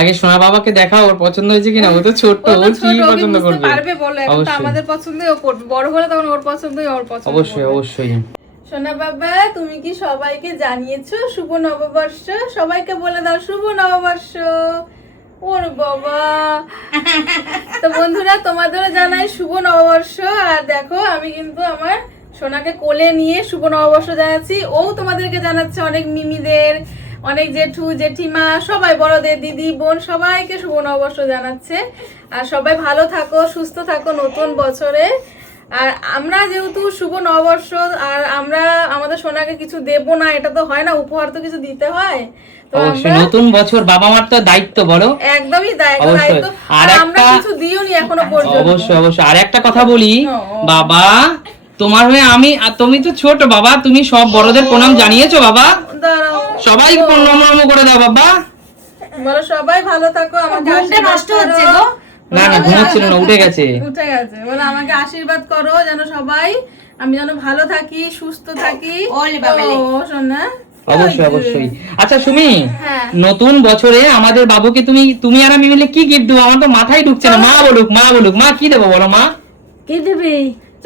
আগে সোনা বাবাকে দেখা, ওর পছন্দ হয়েছে কিনা। ও তো ছোট, ও কি পছন্দ করবে পারবে বলো, এখন তো আমাদের পছন্দই ও করবে, বড় হলে তখন ওর পছন্দই ওর পছন্দ। অবশ্যই অবশ্যই। সোনা বাবা, তুমি কি সবাইকে জানিয়েছো শুভ নববর্ষ? সবাইকে বলে দাও শুভ নববর্ষ। ওর বাবা। তো বন্ধুরা, তোমাদেরও জানাই শুভ নববর্ষ। আর দেখো, আমি কিন্তু আমার সোনাকে কোলে নিয়ে শুভ নববর্ষ জানাচ্ছি। ও তোমাদেরকে জানাচ্ছে, অনেক মিমিদের, অনেক জেঠু জেঠিমা, সবাই, বড়দের, দিদি বোন, সবাইকে শুভ নববর্ষ জানাচ্ছে। আর সবাই ভালো থাকো, সুস্থ থাকো নতুন বছরে। আর আমরা যেহেতু শুভ নববর্ষ, আর আমরা আমাদের সোনাকে কিছু দেব না, এটা তো হয় না, উপহার তো কিছু দিতে হয়। তো অবশ্যই নতুন বছর বাবা মার তো দায়িত্ব, বলো। একদমই দায়িত্ব। আর আমরা কিছু দিওনি এখনো পর্যন্ত। অবশ্যই অবশ্যই। আর একটা কথা বলি, বাবা তোমার হয়ে আমি, আর তুমি তো ছোট বাবা, তুমি সব বড়দের প্রণাম জানিয়েছো বাবা? সবাই প্রণাম করে দাও বাবা। বলো সবাই ভালো থাকো। আমার ঘুমটা নষ্ট হচ্ছে গো। না না, ঘুমাচ্ছিল না, উঠে গেছে। বলো আমাকে আশীর্বাদ করো যেন সবাই, আমি যেন ভালো থাকি, সুস্থ থাকি। ও সোনা, অবশ্যই অবশ্যই। আচ্ছা সুমি, নতুন বছরে আমাদের বাবুকে তুমি আর আমি মিলে কি গিফট দেবো? আমার তো মাথায় ঢুকছে না। মা বলুক, মা কি দেবো বলো? মা কি দেবে?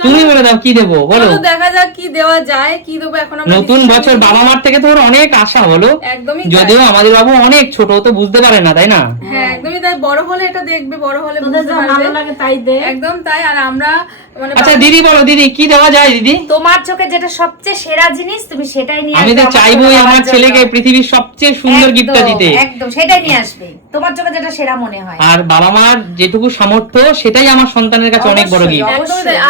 তুমি বলে দাও কি দেবো বলো। দেখা যাক কি দেওয়া যায়, কি দেবো এখন। নতুন বছর বাবা মার থেকে তো ওর অনেক আশা, বলো। একদমই। যদিও আমাদের বাবু অনেক ছোট, ও তো বুঝতে পারে না, তাই না? হ্যাঁ একদমই তাই। বড় হলে এটা দেখবে, বড় হলে বুঝতে পারবে। তাই দে, একদম তাই। আর আমরা মানে, আচ্ছা দিদি বলো, দিদি কি দেওয়া যায়? দিদি তোমার চোখে যেটা সবচেয়ে সেরা জিনিস, তুমি সেটাই নিয়ে আসবে। আমি তো চাইবোই আমার ছেলেকে পৃথিবীর সবচেয়ে সুন্দর গিফটটা দিতে। একদম সেটাই নিয়ে আসবে, তোমার চোখে যেটা সেরা মনে হয়। আর বাবা মার যেটুকু সামর্থ্য, সেটাই আমার সন্তানের কাছে অনেক বড় গিফট।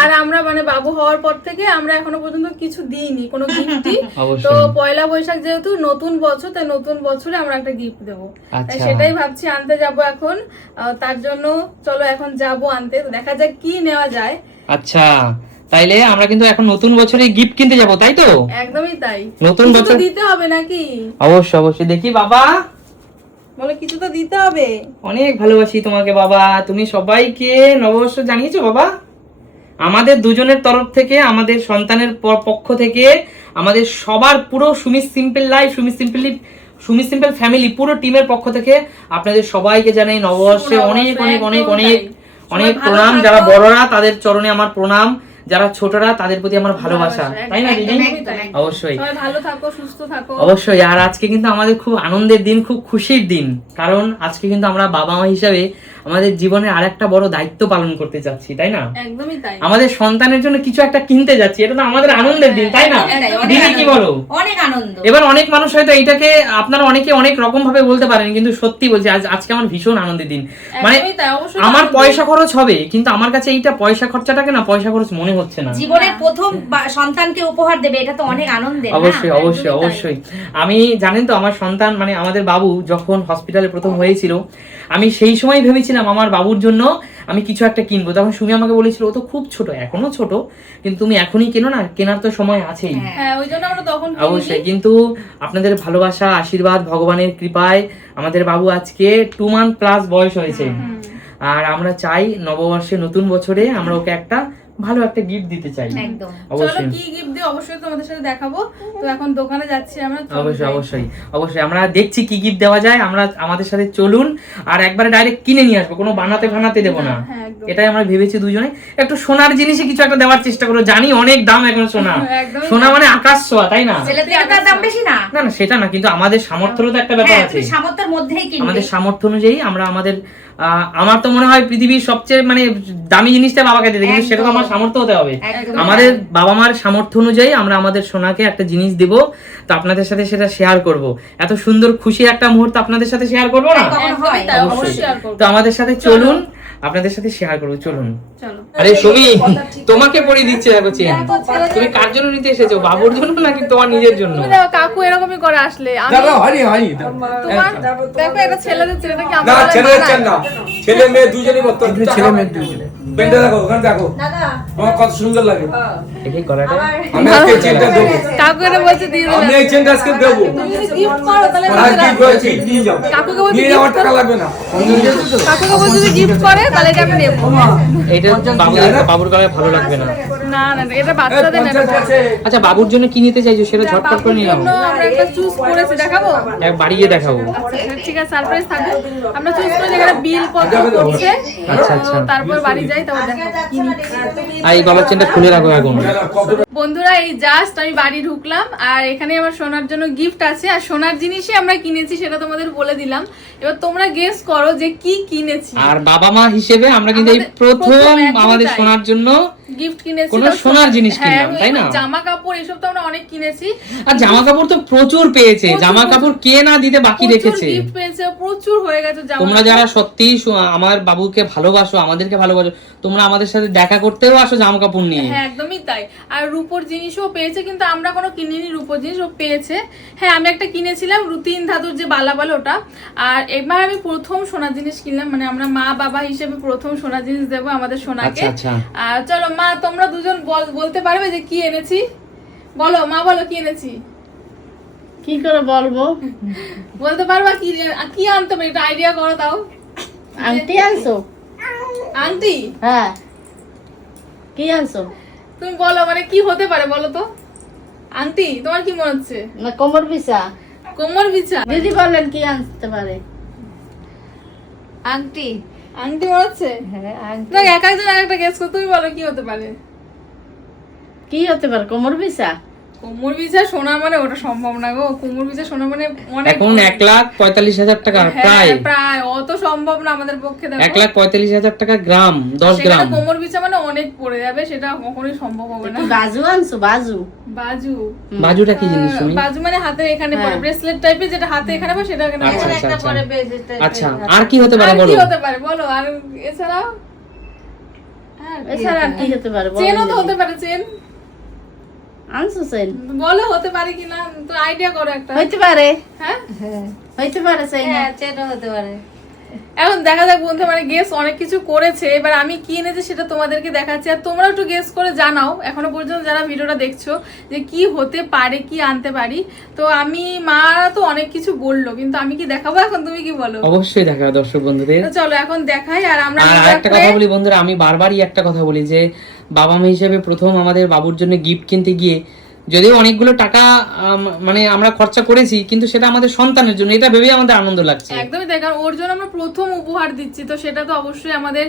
আর আমরা মানে বাবু হওয়ার পর থেকে আমরা এখনো পর্যন্ত কিছু দিইনি, কোনো গিফটই। তো পয়লা বৈশাখ যেহেতু নতুন বছর, তাই নতুন বছরে আমরা একটা গিফট দেবো। সেটাই ভাবছি আনতে যাব এখন। তার জন্য চলো এখন যাব আনতে, দেখা যাক কি নেওয়া যায়। আচ্ছা, তাইলে আমরা কিন্তু এখন নতুন বছরে গিফট কিনতে যাব, তাই তো? একদমই তাই। নতুন বছর দিতে হবে নাকি? অবশ্যই অবশ্যই। দেখি বাবা বলে কিছু তো দিতে হবে। অনেক ভালোবাসি তোমাকে বাবা। তুমি সবাইকে নববর্ষ জানিয়েছো বাবা? আমাদের দুজনের তরফ থেকে, আমাদের সন্তানের পক্ষ থেকে, আমাদের সবার পুরো Sumi simple life, Sumi simple family, পুরো টিমের পক্ষ থেকে আপনাদের সবাইকে জানাই নববর্ষে অনেক অনেক অনেক অনেক অনেক প্রণাম। যারা বড়রা তাদের চরণে আমার প্রণাম, যারা ছোটরা তাদের প্রতি আমার ভালোবাসা, তাই না দিদি? অবশ্যই ভালো থাকো, সুস্থ থাকো। অবশ্যই। আর আজকে কিন্তু আমাদের খুব আনন্দের দিন, খুব খুশির দিন, কারণ আজকে কিন্তু আমরা বাবা মা হিসাবে আমাদের জীবনের আরেকটা বড় দায়িত্ব পালন করতে যাচ্ছি, তাই না? একদমই তাই। আমাদের সন্তানের জন্য কিছু একটা কিনতে যাচ্ছি, এটা তো আমাদের আনন্দের দিন, তাই না দিদি? কি বলো? অনেক আনন্দ। এবার অনেক মানুষ হয়তো এটাকে আপনারা অনেকে অনেক রকম ভাবে বলতে পারেন, কিন্তু সত্যি বলছি আজকে আমার ভীষণ আনন্দের দিন। মানে আমার পয়সা খরচ হবে, কিন্তু আমার কাছে এইটা পয়সা খরচাটাকে না পয়সা খরচ মনে হচ্ছে না। জীবনের প্রথম সন্তানকে উপহার দেবে, এটা তো অনেক আনন্দের। অবশ্যই অবশ্যই অবশ্যই। আমি জানেন তো, আমার সন্তান মানে আমাদের বাবু যখন হসপিটালে প্রথম হয়েছিল, আমি সেই সময় ভেবেছিলাম আমার বাবুর জন্য আমি কিছু একটা কিনবো। তখন সুমি আমাকে বলেছিল, ও তো খুব ছোট, এখনো ছোট, কিন্তু তুমি এখনই কেনো না, কেনার তো সময় আছেই। অবশ্যই। কিন্তু আপনাদের ভালোবাসা, আশীর্বাদ, ভগবানের কৃপায় আমাদের বাবু আজকে 2 মান্থ প্লাস বয়স হয়েছে। আর আমরা চাই নববর্ষে, নতুন বছরে আমরা ওকে একটা ভালো একটা গিফট দিতে চাই। চলো কি গিফট দিই অবশ্যই তোমাদের সাথে দেখাবো। তো এখন দোকানে যাচ্ছি আমরা। অবশ্যই অবশ্যই অবশ্যই। আমরা দেখছি কি গিফট দেওয়া যায়। আমরা আমাদের সাথে চলুন, আর একবারে ডাইরেক্ট কিনে নিয়ে আসবো, কোনো বানাতে দেবো না। এটাই আমরা ভেবেছি দুজনে। একটু সোনার জিনিসে কিছু একটা দেওয়ার চেষ্টা করবো। জানি অনেক দাম এখন সোনা, সোনা মানে আকাশ ছোঁয়া, তাই না? দাম বেশি না, না না সেটা না, কিন্তু আমাদের সামর্থ্যেরও তো একটা ব্যাপার আছে। সামর্থ্যের মধ্যেই কিনবে। আমাদের সামর্থ্য অনুযায়ী আমরা আমাদের আমার তো মনে হয় পৃথিবীর সবচেয়ে মানে দামি জিনিসটা বাবাকে দিতে, কিন্তু সেটা তো আমার সামর্থ্য হতে হবে। আমাদের বাবা মার সামর্থ্য অনুযায়ী আমরা আমাদের সোনাকে একটা জিনিস দেব, তো আপনাদের সাথে সেটা শেয়ার করব। এত সুন্দর খুশির একটা মুহূর্ত আপনাদের সাথে শেয়ার করবো না? তো আমাদের সাথে চলুন, আপনাদের সাথে শেয়ার করবো, চলুন। আরে সুমি, তোমাকে পরিয়ে দিচ্ছে দেখো চেন। তুমি কার জন্য নিতে এসেছো, বাবুর জন্য নাকি তোমার নিজের জন্য? কাকু এরকমই করে আসলে ছেলে মেয়ে দুজনই। পেনটা দেখো, ওখানে দেখো। আমার কত সুন্দর লাগে। দেখি গলাটা। আমি আজকে এই চেনটা দেবো। কাকু এটা বলছে দিয়ে আমি দিলাম। এই চেনটা আজকে দেবো। তুমি যদি গিফট করো তাহলে আর কি করেছি? নিয়ে যাও। কাকুকে বলছি নিয়ে যাওয়ার টাকা লাগবে না। কাকুকে বলছি যদি গিফট করে তাহলে এটা আমি নেব। এটা বাবুর গলায় ভালো লাগবে না। না না না, এটা বাচ্চাদের না, এটা বড়। আচ্ছা বাবুর জন্য কি নিতে চাইছো সেটা ঝটপট করে নিলাম। জন্য আমরা একটা চুজ করেছি, দেখাবো? এক বাড়িয়ে দেখাবো। আচ্ছা, ঠিক আছে, সারপ্রাইজ থাকবে। আমরা চুজ করে যেখানে বিল কত করছে, আচ্ছা, আচ্ছা। তো তারপর বাড়ি যাই, তারপর দেখাবো কি নিচ্ছি। আর এই গলার চেনটা খুলে রাখো এখন। বন্ধুরা এই জাস্ট আমি বাড়ি ঢুকলাম আর এখানে আমার সোনার জন্য গিফট আছে, আর সোনার জিনিসই আমরা কিনেছি সেটা তোমাদের বলে দিলাম। এবার তোমরা গেস করো যে কি কিনেছি। আর বাবা মা হিসেবে আমরা কিন্তু এই প্রথম একদমই আমাদের তাই। সোনার জন্য গিফট কিনেছি, কোনো তো সোনার জিনিস হ্যাঁ, কিনলাম, তাই না? জামা কাপড় এসব তো আমরা অনেক কিনেছি। আর জামা কাপড় তো প্রচুর পেয়েছে, প্রচুর, জামা কাপড় কে না দিতে বাকি রেখেছে। গিফট পেয়েছে, প্রচুর হয়ে গেছে জামা তোমরা যারা সত্যি আমার বাবুকে ভালোবাসো, আমাদেরকে ভালোবাসো, তোমরা আমাদের সাথে দেখা করতেও আসো জামা কাপড় নিয়ে। হ্যাঁ একদমই তাই। আর রূপোর জিনিসও পেয়েছে, কিন্তু আমরা কোনো কিনিনি রূপোর জিনিস, ও পেয়েছে। হ্যাঁ আমি একটা কিনেছিলাম রুতিন ধাতুর যে বালা বলে ওটা। আর এবার আমি প্রথম সোনার জিনিস কিনলাম, মানে আমরা মা বাবা হিসেবে প্রথম সোনার জিনিস দেবো আমাদের সোনাকে। আচ্ছা, আচ্ছা। আর চলো মা তোমরা দুজন বলতে পারবে যে কি এনেছি? বলো মা, বলো কি এনেছি। কি করে বলবো? বলতে পারবা কি কি আনতে পারি, একটা আইডিয়া করো দাও। আংটি আনছো? আন্টি হ্যাঁ, কি আনছো? তুমি বলো, মানে কি হতে পারে বলো তো। আন্টি তোমার কি মনে হচ্ছে? না কোমর বিছা? কোমর বিছা? দিদি বলেন কি আনতে পারে? আংটি। আন্টি মনে হচ্ছে? হ্যাঁ আংটি। দেখ এক একজন এক একটা গেস করো, তুমি বলো কি হতে পারে। কি হতে পারে? কোমর বিছা? কোমর বিছা সোনা মানে ওটা সম্ভব না গো। কোমর বিছা সোনা মানে অনেক, এখন 1,45,000 টাকা হ্যাঁ, প্রায়। প্রায় অত সম্ভব না আমাদের পক্ষে। দেখো 1,45,000 টাকা গ্রাম, 10 সেখানে গ্রাম। কোমর বিছা মানে অনেক পড়ে যাবে, সেটা কখনোই সম্ভব হবে না। কি বাজু আনছো? বাজু? বাজু? বাজুটা কি জিনিস তুমি? বাজু মানে হাতের এখানে পরে, ব্রেসলেট টাইপের, যেটা হাতে এখানে পরে সেটা এখানে আচ্ছা, পরে। আচ্ছা, আচ্ছা। পরে বেজে টাইপের। আচ্ছা আর কি হতে পারে আর বলো? কি হতে পারে বলো, আর এছাড়া? এছাড়া আর কি হতে পারে? বলো চেনও তো যদি। হতে পারে, চেন। আনছো চেন? বলো হতে পারে কিনা, তো আইডিয়া করো একটা। হইতে পারে, হ্যাঁ হইতে পারে চেন। হ্যাঁ চেনও হতে পারে। এখন দেখা যাক বন্ধু, মানে গেস অনেক কিছু করেছে। এবার আমি কি এনেছি সেটা তোমাদেরকে দেখাচ্ছি, আর তোমরা একটু গেস করে জানাও এখনো পর্যন্ত যারা ভিডিওটা দেখছো যে কি হতে পারে, কি আনতে পারি। তো আমি মা তো অনেক কিছু বললো, কিন্তু আমি কি দেখাবো এখন, তুমি কি বলো? অবশ্যই দেখা দর্শক বন্ধুদের। তো চলো এখন দেখাই। আর আমরা আর একটা কথা বলি বন্ধুরা, আমি বারবারই একটা কথা বলি যে বাবা মা হিসেবে প্রথম আমাদের বাবুর জন্য গিফট কিনতে গিয়ে যদিও অনেকগুলো টাকা মানে আমরা খরচা করেছি, কিন্তু সেটা আমাদের সন্তানের জন্য, এটা ভেবেই আমাদের আনন্দ লাগছে। একদমই তাই, কারণ ওর জন্য আমরা প্রথম উপহার দিচ্ছি, তো সেটা তো অবশ্যই আমাদের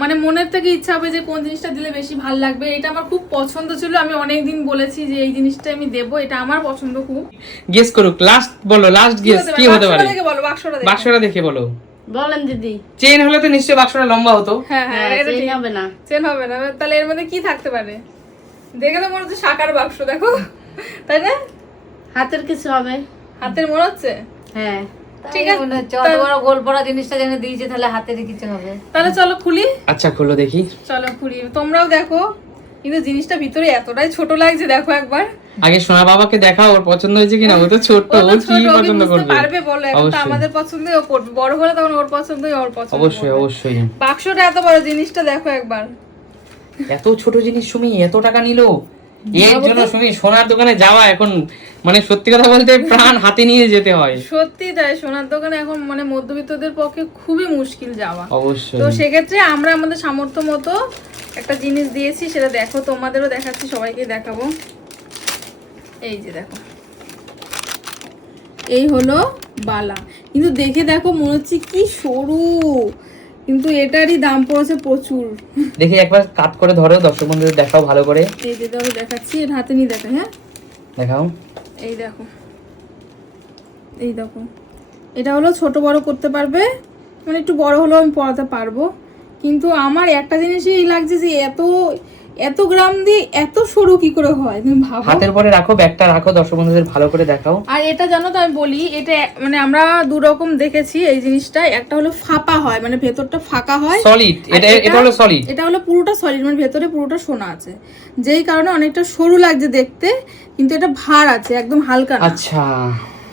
মানে মনের থেকে ইচ্ছা হবে যে কোন জিনিসটা দিলে বেশি ভালো লাগবে। এটা আমার খুব পছন্দ ছিল, আমি অনেকদিন বলেছি যে এই জিনিসটা আমি দেবো, এটা আমার পছন্দ খুব। গেস করুক, লাস্ট বলো, লাস্ট গেস কি হতে পারে? বাক্সটা দেখে বলো, বাক্সটা দেখে। বাক্সটা দেখে বলো। বলেন দিদি। চেন হলে তো নিশ্চয়ই বাক্সটা লম্বা হতো। হ্যাঁ হ্যাঁ, এটা চেন ঠিক। হবে না। চেন হবে না, তাহলে এর মধ্যে কি থাকতে পারে? দেখে তো মনে হচ্ছে শাকার বাক্স, দেখো তাই না? হাতের কিছু হবে? হাতের মনে হচ্ছে? হ্যাঁ। ঠিক ঠিক আছে, আছে, অত বড় গোল পড়া জিনিসটা যেন দিয়েছে, তাহলে হাতের কিছু হবে। তাহলে চলো খুলি। আচ্ছা খুলো দেখি। চলো খুলি, তোমরাও দেখো। কিন্তু জিনিসটা ভিতরে এতটাই ছোট লাগছে, দেখো একবার। আগে সোনা বাবাকে দেখা, ওর পছন্দ হয়েছে কিনা। ও তো ছোট, ও ও তো কি ছোট, ওকে পছন্দ বুঝতে করবে? পারবে বলো? এখন তো অবশ্যই। আমাদের পছন্দই ও করবে, বড় হলে তখন ওর পছন্দই ওর পছন্দ অবশ্যই করবে। অবশ্যই। বাক্সটা এত বড়, জিনিসটা দেখো একবার। এত ছোট জিনিস সুমি এত টাকা নিলো এর জন্য? সুমি সোনার দোকানে যাওয়া এখন মানে সত্যি কথা বলতে প্রাণ হাতে নিয়ে যেতে হয়। সত্যি তাই, সোনার দোকানে এখন মানে মধ্যবিত্তদের পক্ষে খুবই মুশকিল যাওয়া। অবশ্যই। তো সেক্ষেত্রে আমরা আমাদের সামর্থ্য মতো একটা জিনিস দিয়েছি, সেটা দেখো, তোমাদেরও দেখাচ্ছি, সবাইকে দেখাবো। এই যে দেখো, এই হলো বালা। কিন্তু দেখে দেখো মনে হচ্ছে কি সরু, কিন্তু এটারই দাম পড়েছে প্রচুর। দেখি একবার কাট করে ধরো, দর্শক বন্ধুদের দেখাও ভালো করে। এই যে ধরো দেখাচ্ছি, এর হাতে নিয়ে দেখা। হ্যাঁ দেখাও। এই দেখো, এই দেখো, এটা হলো ছোট বড় করতে পারবে, মানে একটু বড় হলেও আমি পড়াতে পারবো। কিন্তু আমার একটা জিনিসই লাগছে যে এত গ্রাম দিয়ে এত সরু কি করে হয়, তুমি ভাবো। হাতের পরে রাখো, ব্যাগটা রাখো, দর্শক বন্ধুদের ভালো করে দেখাও। আর এটা জানো তো, আমি বলি এটা মানে আমরা দু রকম দেখেছি এই জিনিসটা। একটা হলো ফাঁপা হয়, মানে ভেতরটা ফাঁকা হয়, সলিড। আর এটা হলো সলিড। এটা হলো পুরোটা সলিড, মানে ভেতরে পুরোটা সোনা আছে, যেই কারণে অনেকটা সরু লাগছে দেখতে, কিন্তু এটা ভার আছে, একদম হালকা না। আচ্ছা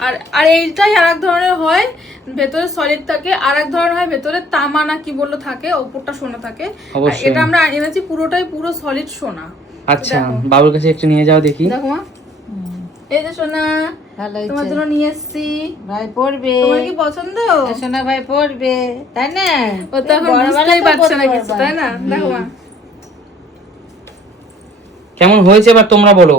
আর আর এইটাই আর এক ধরনের হয়, ভেতরে সলিড থাকে, আর এক ধরনের হয় ভেতরে তামা না কি বললো থাকে, ওপরটা সোনা থাকে। আর অবশ্যই। এটা আমরা এনেছি পুরোটাই পুরো সলিড সোনা। আচ্ছা, দেখো। বাবুর কাছে একটু নিয়ে যাও দেখি। দেখো মা, এই যে সোনা ভালো তোমার হয়েছে জন্য নিয়ে এসেছি। ভাই পড়বে তোমার কি পছন্দ? সোনা ভাই পড়বে তাই না ও তো এখন বড়বেলা বুঝতেই তো পারছে না পড়বে কিছু, বাবা। তাই না? দেখো মা, কেমন হয়েছে এবার তোমরা বলো।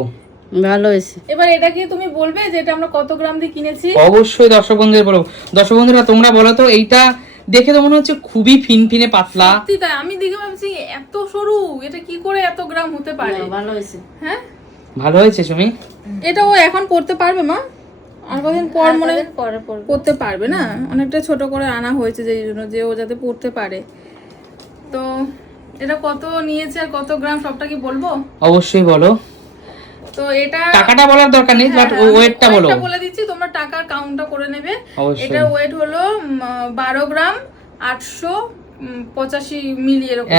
ভালো হয়েছে এবার এটা কি তুমি বলবে যে এটা আমরা কত গ্রাম দিয়ে কিনেছি? অবশ্যই দর্শক বন্ধুদের বলো। দর্শক বন্ধুরা তোমরা বলো তো, এইটা দেখে তো মনে হচ্ছে খুবই ফিনফিনে পাতলা। সত্যি তাই, আমি দেখে ভাবছি এত সরু, এটা কি করে এত গ্রাম হতে পারে? ভালো হয়েছে হ্যাঁ, ভালো হয়েছে সুমি? এটা ও এখন পড়তে পারবে মা? আর কদিন পর মনে হয় পরে পড়বে পড়তে পারবে না, অনেকটা ছোট করে আনা হয়েছে যেই জন্য, যে ও যাতে পড়তে পারে। তো এটা কত নিয়েছে আর কত গ্রাম সবটা কি বলবো? অবশ্যই বলো। তো এটা টাকাটা বলার দরকার নেই, বাট ওয়েটটা বলো। ওয়েটটা বলে দিচ্ছি, তোমরা টাকার কাউন্টটা করে নেবে। অবশ্যই। এটা ওয়েট হলো 12 গ্রাম 885 মিলি এরকম।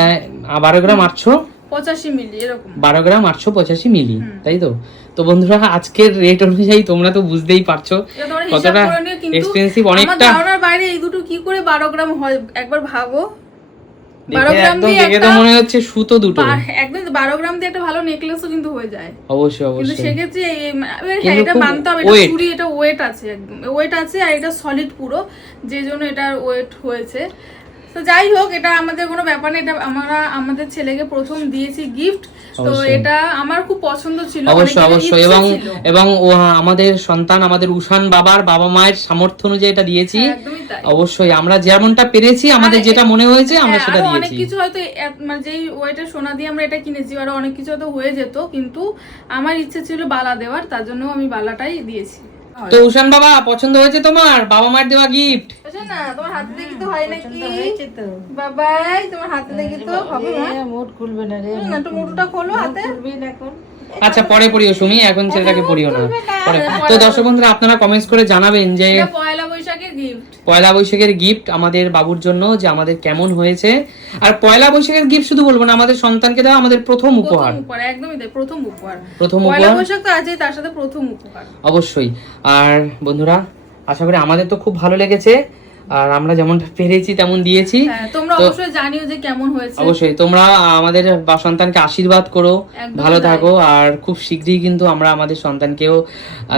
12 গ্রাম 85 মিলি এরকম। 12 গ্রাম 885 মিলি, তাই তো? তো বন্ধুরা আজকের রেট অনুযায়ী তোমরা তো বুঝতেই পারছো এটা তোমরা হিসাব কতটা করে নিও, কিন্তু এক্সপেন্সিভ, আমার অনেকটা। ধারণার বাইরে এই দুটো কি করে 12 গ্রাম হয় একবার ভাবো। 12 দেখে গ্রাম একদম দিয়ে দেখে তো একটা মনে হচ্ছে সুতো দুটো। একদম 12 গ্রাম দিয়ে একটা ভালো নেকলেসও কিন্তু হয়ে যায়। অবশ্যই কিন্তু অবশ্যই। সেক্ষেত্রে কিন্তু এটা খুব মানতে হবে, এটা weight। চুরি, এটা ওয়েট আছে, একদম ওয়েট আছে, আর এটা সলিড পুরো, যে জন্য এটার ওয়েট হয়েছে। তো যাই হোক, এটা আমাদের কোনো ব্যাপার না, এটা আমরা আমাদের ছেলেকে প্রথম দিয়েছি গিফট। তো অবশ্যই। এটা আমার খুব পছন্দ ছিল, অবশ্যই অনেকেরই অবশ্যই। ইচ্ছে এবং ছিল। এবং ও আমাদের সন্তান, আমাদের উষান বাবার বাবা মায়ের সামর্থ্য অনুযায়ী এটা দিয়েছি। হ্যাঁ, একদমই তাই। অবশ্যই আমরা যেমনটা পেরেছি, আমাদের আর যেটা মনে হয়েছে আমরা হ্যাঁ, সেটা আরো অনেক দিয়েছি। কিছু হয়তো মানে যেই ওয়েটের সোনা দিয়ে আমরা এটা কিনেছি, আরো অনেক কিছু হয়তো হয়ে যেত, কিন্তু আমার ইচ্ছে ছিল বালা দেওয়ার, তার জন্য আমি বালাটাই দিয়েছি। তো উষান বাবা, পছন্দ হয়েছে তোমার বাবা মায়ের দেওয়া গিফট? বুঝছো না, তোমার হাতে দেখি তো হয় নাকি? হয়েছে তো বাবাই, তোমার হাতে দেখি তো হবে মা? মুড খুলবে না রে না, একটু মুঠোটা খোলো হাতে। খুলবি না এখন আচ্ছা পরে পড়িও সুমি, এখন ছেলেটাকে পড়িও না পরে। তো দর্শক বন্ধুরা আপনারা কমেন্টস করে জানাবেন যে এটা পয়লা বৈশাখের গিফট। পয়লা বৈশাখের গিফট আমাদের বাবুর জন্য, যে আমাদের কেমন হয়েছে। আর পয়লা বৈশাখের গিফট শুধু বলবো না, আমাদের সন্তানকে দেওয়া আমাদের প্রথম উপহার। প্রথম উপহার, একদমই তাই, প্রথম উপহার। প্রথম পয়লা উপহার বৈশাখ তো আছেই, তার সাথে প্রথম উপহার। অবশ্যই। আর বন্ধুরা আশা করি আমাদের তো খুব ভালো লেগেছে, আর আমরা যেমনটা পেরেছি তেমন দিয়েছি। হ্যাঁ, তোমরা তো অবশ্যই জানিও যে কেমন হয়েছে। অবশ্যই তোমরা আমাদের সন্তানকে আশীর্বাদ করো, একদম ভালো তাই। থাকো। আর খুব শীঘ্রই কিন্তু আমরা আমাদের সন্তানকেও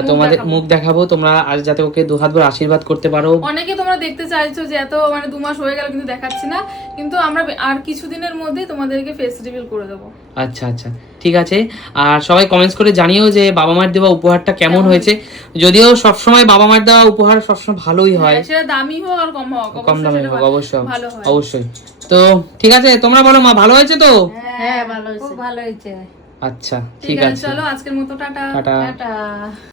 তোমাদের দেখাবো। মুখ দেখাবো, তোমরা আজ যাতে ওকে দুহাত ভরে আশীর্বাদ করতে পারো। অনেকে তোমরা দেখতে চাইছো যে এত মানে 2 মাস হয়ে গেল কিন্তু দেখাচ্ছি না, কিন্তু আমরা আর কিছুদিনের মধ্যেই তোমাদেরকে ফেস রিভিল করে দেবো। আচ্ছা আচ্ছা, ঠিক আছে। আর সবাই কমেন্টস করে জানিও যে বাবা মায়ের দেওয়া উপহারটা কেমন হয়েছে। যদিও সবসময় বাবা মায়ের দেওয়া উপহার সবসময় ভালোই হয়, হ্যাঁ, সেটা দামি হোক আর কম হোক, কম অবশ্যই দামে সেটা হোক, অবশ্যই ভালো হয়। অবশ্যই। তো ঠিক আছে, তোমরা বলো মা, ভালো হয়েছে তো? হ্যাঁ ভালো হয়েছে খুব ভালো হয়েছে আচ্ছা ঠিক ঠিক আছে, আছে, চলো আজকের মতো টাটা। টাটা। টাটা